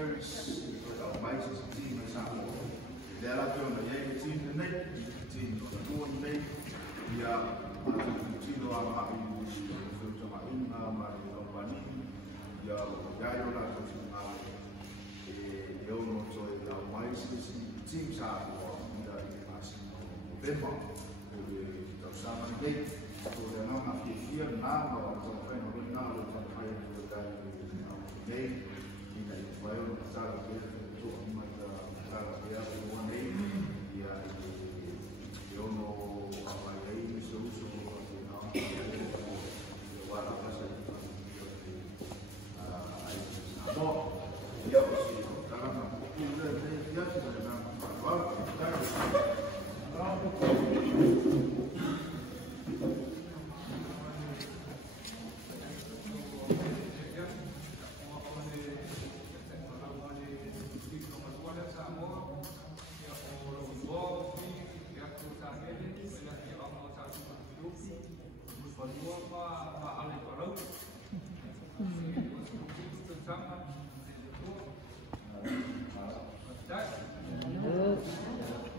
Church, mais esse time, essa amor. Dela tem uma ideia de time, né? Time, no né? E a time lá na Bahia, eu chamo Inga, mas não vai nem. E a Gaio lá do final, eu não sou o mais esse time sabe, ainda mais bem bom. Então sabe bem, eu não havia nada, então foi não nada, então foi bem. Vai eu passar aqui, estou uma da carreira do ano e eu não avaliei isso, eu uso não, eu agora faço a bom, e eu sei, cara, não, eu já fiz agora,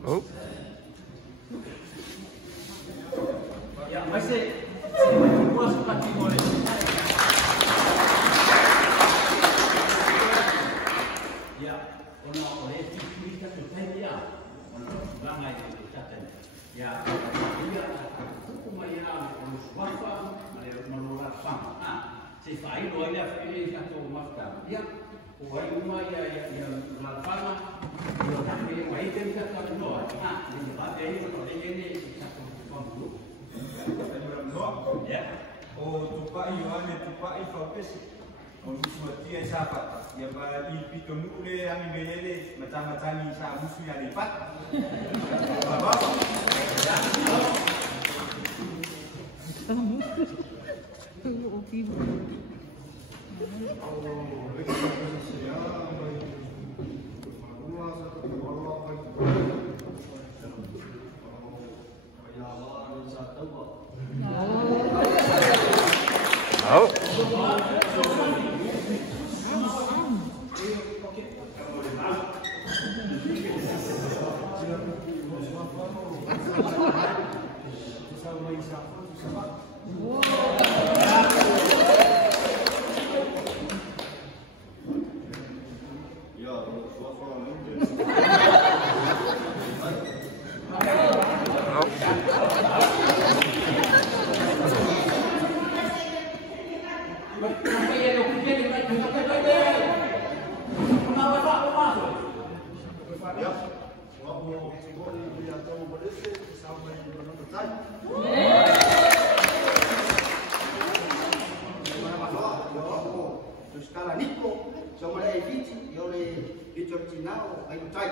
Oh. Ya, masih puas kaki boleh. Ya, ono oleh kita sudah ya. Ono ramai di Jakarta. Ya, dia kumairan ono swasta, ada menolak sama. Ah, si Fai dua ya, ini satu master. Ya, orang rumah ya lapana. Tapi mai tem satu dua. Ah, di tempat ini kalau ini satu dulu. Ya. O tupai Yohane tupai Faupes. O suatia sahabat. Ya bagi pitonule yang belele macam-macam sa musuh yang lipat. Baba. Oh. Sekarang ni kok, cuma ada edit, yo le edit Cina, ayo try.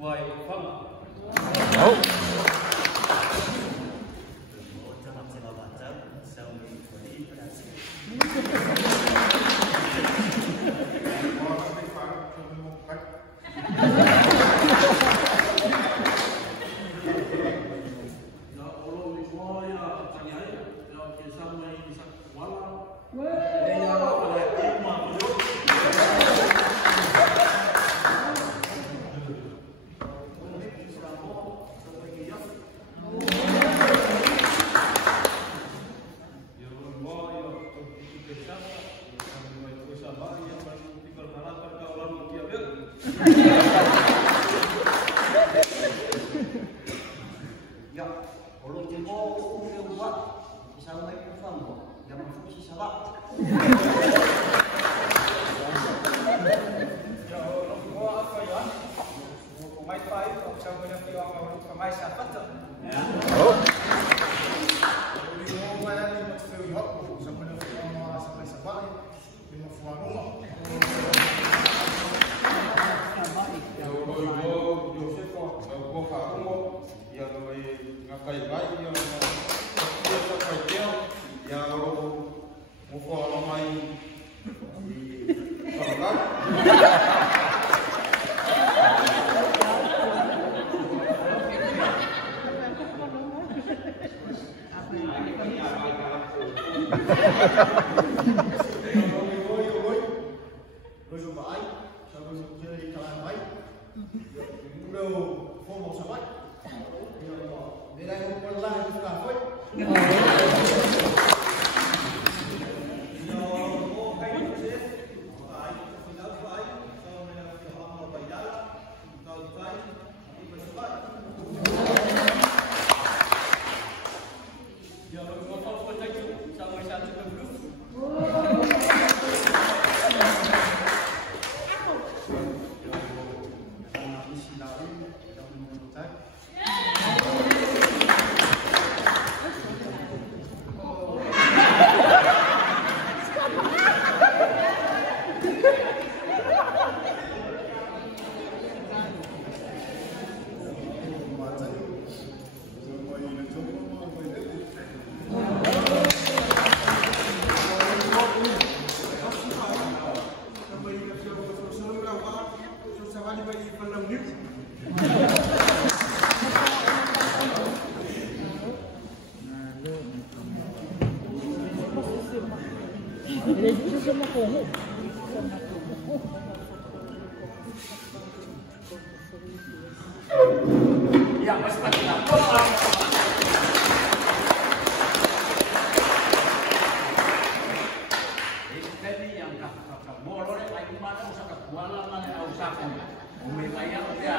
Wai whanga. Ya, mas pati na. Ini yang moro le ay kumana sa kakuala man ang usapan. Umilaya ya.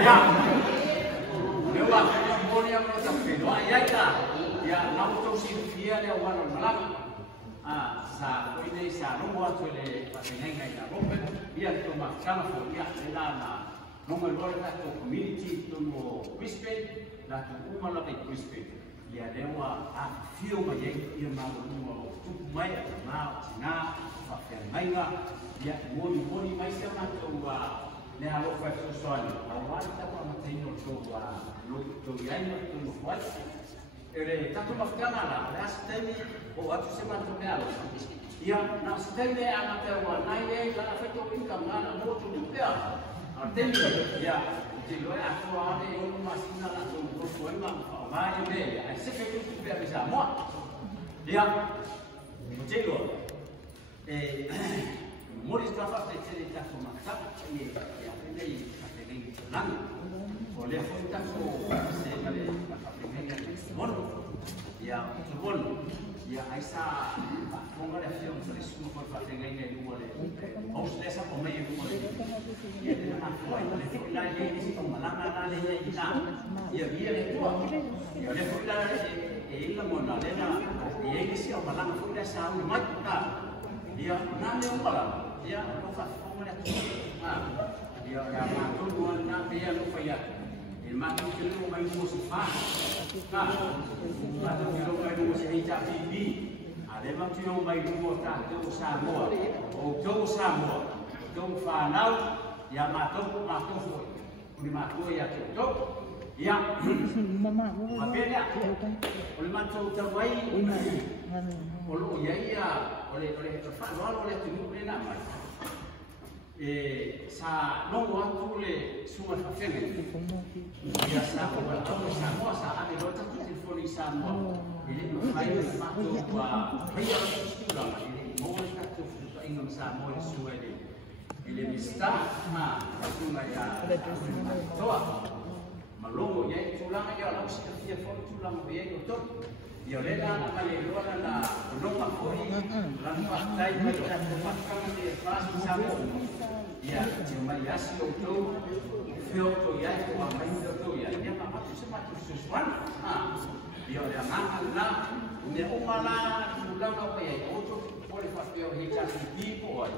Ya. Lewa mo niya mo sa pino ay ka. Ya, nauto si Fia le wala malam. Sa ini sa rumah tu le pasingai na rope. Dia tu makana fo ya na Nung alwala to community to mo Quispe, na to umala kay Quispe. Ya dewa a fio ma ye ia ma mo tu mai ma na fa fer mai nga ya moni mai sa ma to wa ne alo fa so soni. Awal ta ma taino to wa lo to ya no to mo wa. Ere ta to mafkana la last time o atu se ma to nela. Ya na stelle a ma te wa nai le la fa to pinka ngana mo to dupea. Artemi ya, jadi lo aku ada yang masih nak tu bersuai mang, macam ni. Saya fikir tu biar bisa muat. Ya, jadi lo, murid dapat cerita semua tak? Ya, ini ada yang lang. Oleh kita semua, saya kali ada yang semua. Ya, sebelum ya Aisyah, mungkin ada yang sudah semua berfatih dengan dua le. Aus desa pemain dua le. Ya, dengan aku itu lagi di situ malang ada le ina. Ya, biar itu. Ya, le kita ini mana le na. Ya, di situ malang kita sama macam. Ya, nama apa? Ya, lupa pemain itu. Dia yang makan dua nama dia lupa ya. Makin kilo main musafah, atau kilo main musafah bibi, ada macam kilo main musafah jauh Samoa, jauh Fanau, yang matau Primatu ya tu. Ya. Apa dia? Oleh macam terwai. Oleh ya oleh terfaham oleh tu ni nama. Sa nongo atu le suma fafene. Ya sa Samoa sa ame lota telefoni Samoa. Ini mai matu wa dia sekolah ini mau kata ingin Samoa suai ini. Ini mista cuma ya toa. Malongo ya tulang ya langsung dia tulang dia itu. Ya lena kali luar na lomba koi lampa dai mereka tempatkan di kelas Samoa. Ya, cuma ya si itu, foto ya itu apa itu ya, dia apa tu semacam sesuatu. Dia ada mana, dia umala, ulang apa ya, itu boleh pakai hitam di bawah.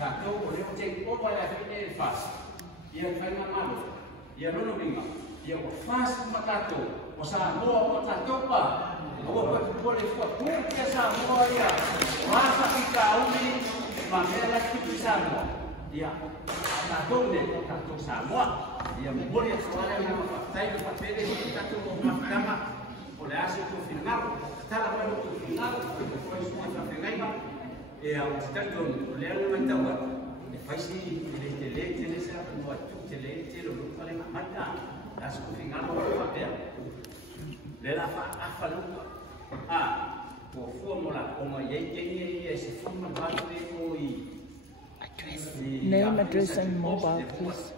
Tak tahu boleh cek apa ya ini fast. Dia kena malu, dia lalu bingung, dia fast mata tu, masa mau mata tu apa? Boleh buat mungkin sama ya, rasa kita ini mamela kita sama. Dia tahu deh, tahu Samoa. Dia boleh soalnya yang fakta itu fakta ini kita tu mahkamah oleh hasil tu final. Setelah pada tu final, itu semua sampai lagi. Kita tu oleh yang tahu. Pasti tele saya buat tu tele lu paling amat. Hasil final apa dia? Lelah apa lu? Formula como ye se forma baru itu. Name, address, and mobile, please.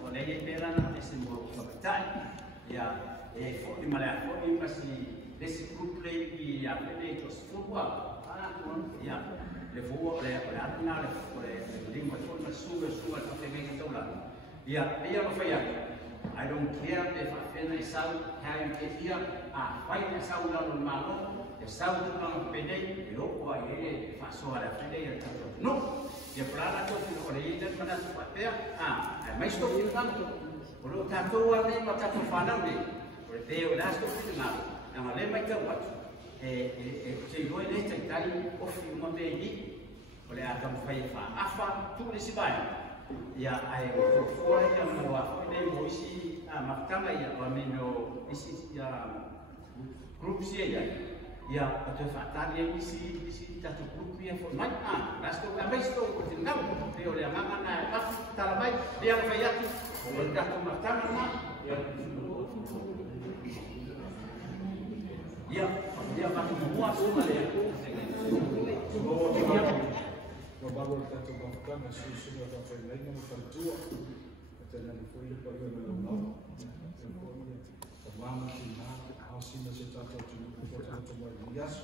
I don't care if I finish out having it here. Find us out on my own. The south of the Pede, the Opa, Fasoa, Pede, no. The Prada to the Oriental Panatia, I may stop you down. Tato, I mean, what Tato Fanami, or they will ask you now. And I let my tell what a boy later time of you Monday, or they are come fight for Afa to the Sibai. Yeah, I will for them or they will see Matama, I mean, this is group here. Ya, atau fakta dia isi satu grup yang formal. Rasto kami itu bertindak. Dia oleh mangan apa? Talabai dia bayar tu. Mereka tu makan mana? Ya, dia pakai semua semua dia. Baru kita makan nasi sudah dapat lain yang tertua. Kita nak boleh pergi malam. Mama kita hasil nasi tato tu. Yes,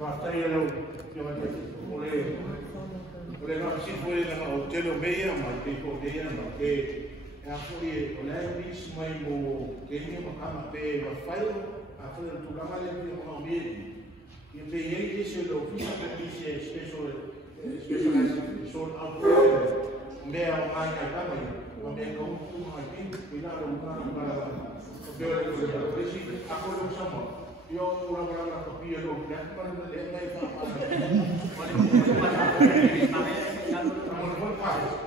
Partai yang oleh nasi boleh nama hotel meja, macam hotel macam aku ni oleh ni semua ibu kini macam pe berfile, apa yang tu lama lagi orang beli. Yang pe ini selo kita kita specialized sold out. Mereka orang yang kami, mereka tu macam bila orang orang aku lu sama. Yo orang-orang kopi lo dan pada lepas itu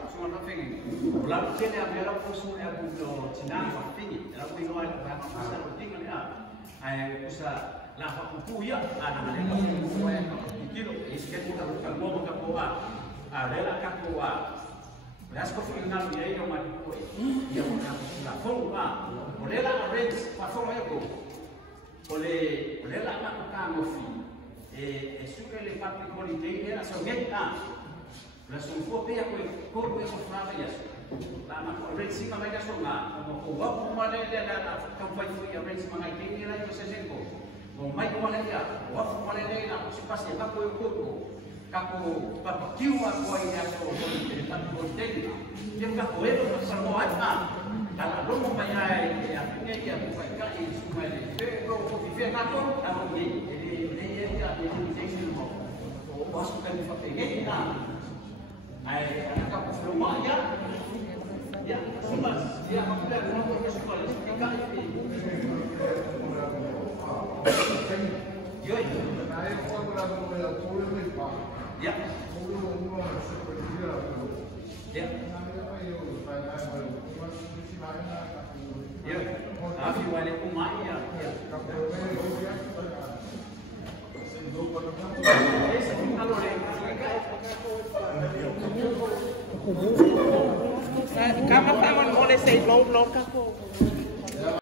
semua nak pergi. Lalu sini ada orang khusus yang buat Cina pergi. Lalu ini orang yang besar tinggal ni besar lapa kuku ya. Anak mereka kuku yang kilo. Iskan kita bukan bawa ke bawah. Rela kat bawah. Beras kopi dengan dia yang mana kuku. Dia orang sudah full boleh lah arrange pasal apa tu? Boleh lah nak makan kopi. Suka lepas di holiday ni langsung kita. Langsung kopi aku kopi frama ya. Lama arrange sih kami dah semua. Mau buat mana dia dah kampai tu arrange mana ini lah itu saja ko. Mau mai mana dia? Buat mana dia nak pasti aku ikut. Kaku barbecue aku ini aku lepas holiday. Dia kaku itu semua ada. Kalau kamu bayar yang punya dia bukan kali semua ni. Kalau kita nak tahu ni, jadi dia dia semua. Masukkan di fakta ini dah. Anak rumah ya, semua dia apabila rumah sekolah sekolah ini. Yo, ya. Ya. Ya. Assalamualaikum ya. Kama kama oleh saya belum kapo.